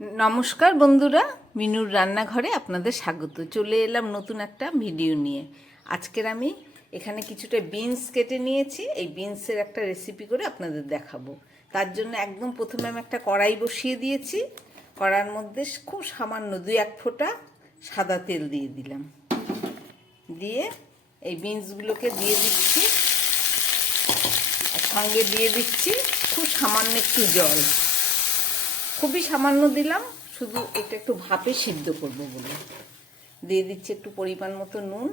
নমস্কার বন্ধুরা, মিনুর রান্নাঘরে আপনাদের স্বাগত। চলে এলাম নতুন একটা ভিডিও নিয়ে। আজকের আমি এখানে কিছুটা বিনস কেটে নিয়েছি। এই বিনসের একটা রেসিপি করে আপনাদের দেখাবো। তার জন্য একদম প্রথমে আমি একটা কড়াই বসিয়ে দিয়েছি। কড়ার মধ্যে খুব সামান্য 2-1 ফোঁটা সাদা তেল দিয়ে দিলাম। দিয়ে এই বিনসগুলোকে দিয়ে দিচ্ছি, আর সঙ্গে দিয়ে দিচ্ছি খুব সামান্য একটু জল। খুবই সামান্য দিলাম, শুধু এটা একটু ভাপে সিদ্ধ করবো বলে। দিয়ে দিচ্ছি একটু পরিমাণ মতো নুন।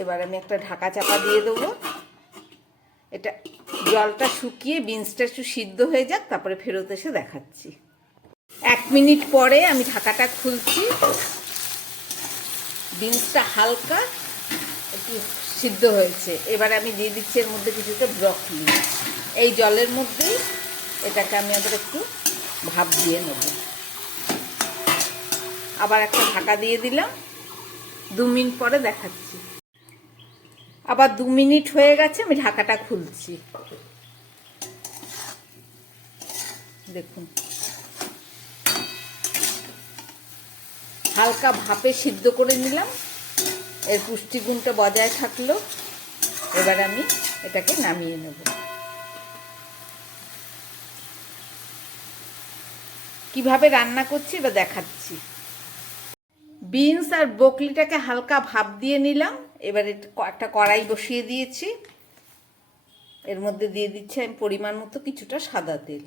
এবার আমি একটা ঢাকা চাপা দিয়ে দেবো। এটা জলটা শুকিয়ে বিনসটা একটু সিদ্ধ হয়ে যাক, তারপরে ফেরত এসে দেখাচ্ছি। 1 মিনিট পরে আমি ঢাকাটা খুলছি। বিনসটা হালকা একটু সিদ্ধ হয়েছে। এবার আমি দিয়ে দিচ্ছি এর মধ্যে কিছুটা ব্রকলি। এই জলের মধ্যেই এটাকে আমি আবার একটু ভাপ দিয়ে নেব। আবার একটা ঢাকা দিয়ে দিলাম। 2 মিনিট পরে দেখাচ্ছি। আবার 2 মিনিট হয়ে গেছে, আমি ঢাকাটা খুলছি। দেখুন, হালকা ভাপে সিদ্ধ করে নিলাম, এর পুষ্টিগুণটা বজায় থাকলো। এবার আমি এটাকে নামিয়ে নেব। কিভাবে রান্না করছি এটা দেখাচ্ছি। বিনস আর ব্রকলিটাকে হালকা ভাপ দিয়ে নিলাম। এবারে একটা কড়াই বসিয়ে দিয়েছি। এর মধ্যে দিয়ে দিচ্ছি আমি পরিমাণ মতো কিছুটা সাদা তেল।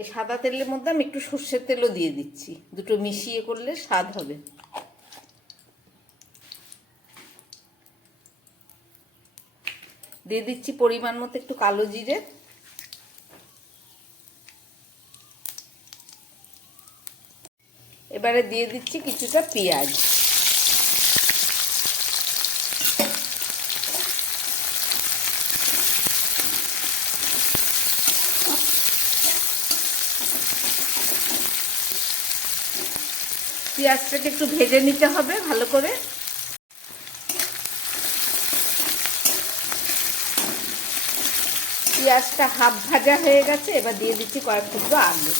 এই সাদা তেলের মধ্যে আমি একটু সর্ষের তেলও দিয়ে দিচ্ছি, দুটো মিশিয়ে করলে স্বাদ হবে। দিয়ে দিচ্ছি পরিমাণ মতো একটু কালো জিরে। এবারে দিয়ে দিচ্ছি কিছুটা পেঁয়াজ। পেঁয়াজটাকে একটু ভেজে নিতে হবে ভালো করে। পেঁয়াজটা হাফ ভাজা হয়ে গেছে। এবার দিয়ে দিচ্ছি কয়েক টুকরো আলু।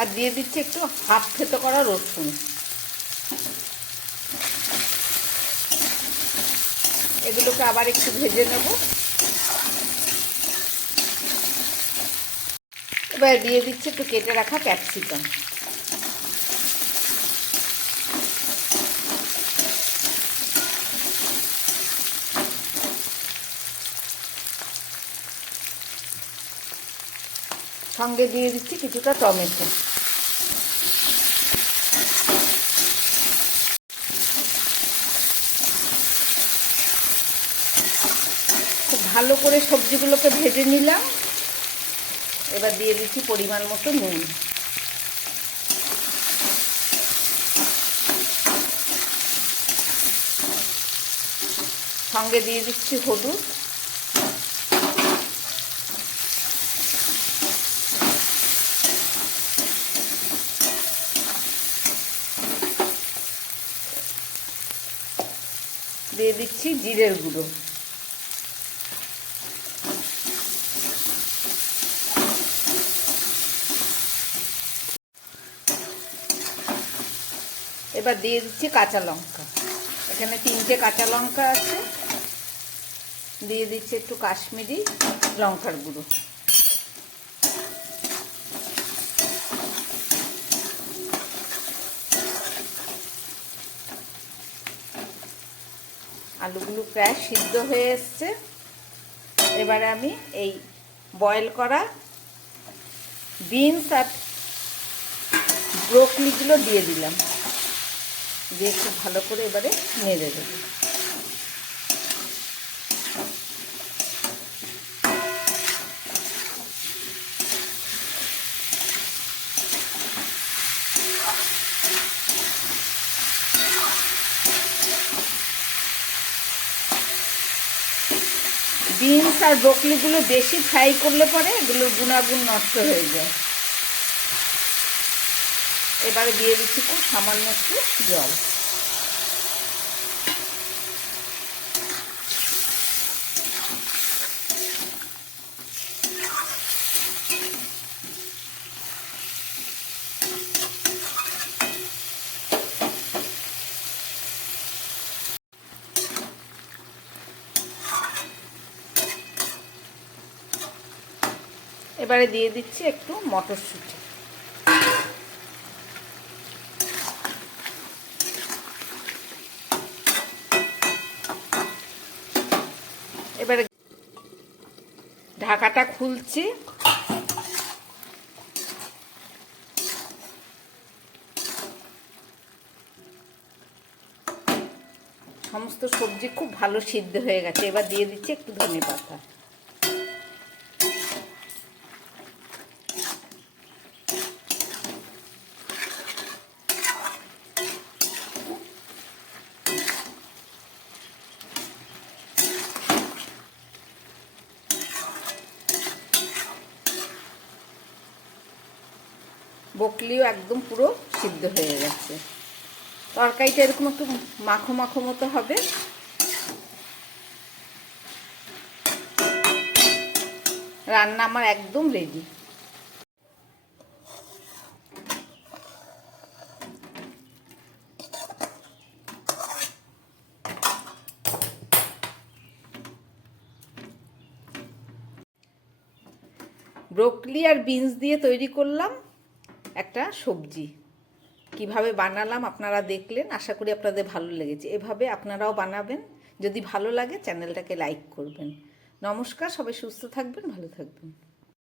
আর দিয়ে দিচ্ছি একটু হাফ থেতো করা রসুন। এগুলোকে আবার একটু ভেজে নেব। এবার দিয়ে দিচ্ছি একটু কেটে রাখা ক্যাপসিকাম। সঙ্গে দিয়ে দিচ্ছি কিছুটা টমেটো। খুব ভালো করে সবজিগুলোকে ভেজে নিলাম। এবার দিয়ে দিচ্ছি পরিমাণ মতো নুন। সঙ্গে দিয়ে দিচ্ছি হলুদ। দিয়ে দিচ্ছি জিরের গুঁড়ো। এবার দিয়ে দিচ্ছি কাঁচা লঙ্কা। এখানে 3টে কাঁচা লঙ্কা আছে। দিয়ে দিচ্ছি একটু কাশ্মীরি লঙ্কার গুঁড়ো। আলুগুলো প্রায় সিদ্ধ হয়ে এসছে। এবারে আমি এই বয়েল করা বিনস আর ব্রকলিগুলো দিয়ে দিলাম। দিয়ে একটু ভালো করে এবারে নেড়ে দেবো। বিনস আর ব্রকলিগুলো বেশি ফ্রাই করলে পরে এগুলোর গুণাগুণ নষ্ট হয়ে যায়। এবারে দিয়ে দিচ্ছি খুব সামান্য একটু জল। এবারে দিয়ে দিচ্ছি একটু মটরশুঁটি। এবারে ঢাকাটা খুলছি। সমস্ত সবজি খুব ভালো সিদ্ধ হয়ে গেছে। এবার দিয়ে দিচ্ছি একটু ধনেপাতা। ব্রকলিও একদম পুরো সিদ্ধ হয়ে গেছে। তরকারিটা এরকম একটু মাখো মাখো মতো হবে। রান্না আমার একদম রেডি। ব্রোকলি আর বিনস দিয়ে তৈরি করলাম একটা সবজি। কিভাবে বানালাম আপনারা দেখলেন, আশা করি আপনাদের ভালো লেগেছে। এভাবে আপনারাও বানাবেন। যদি ভালো লাগে চ্যানেলটাকে লাইক করবেন। নমস্কার, সবাই সুস্থ থাকবেন, ভালো থাকবেন।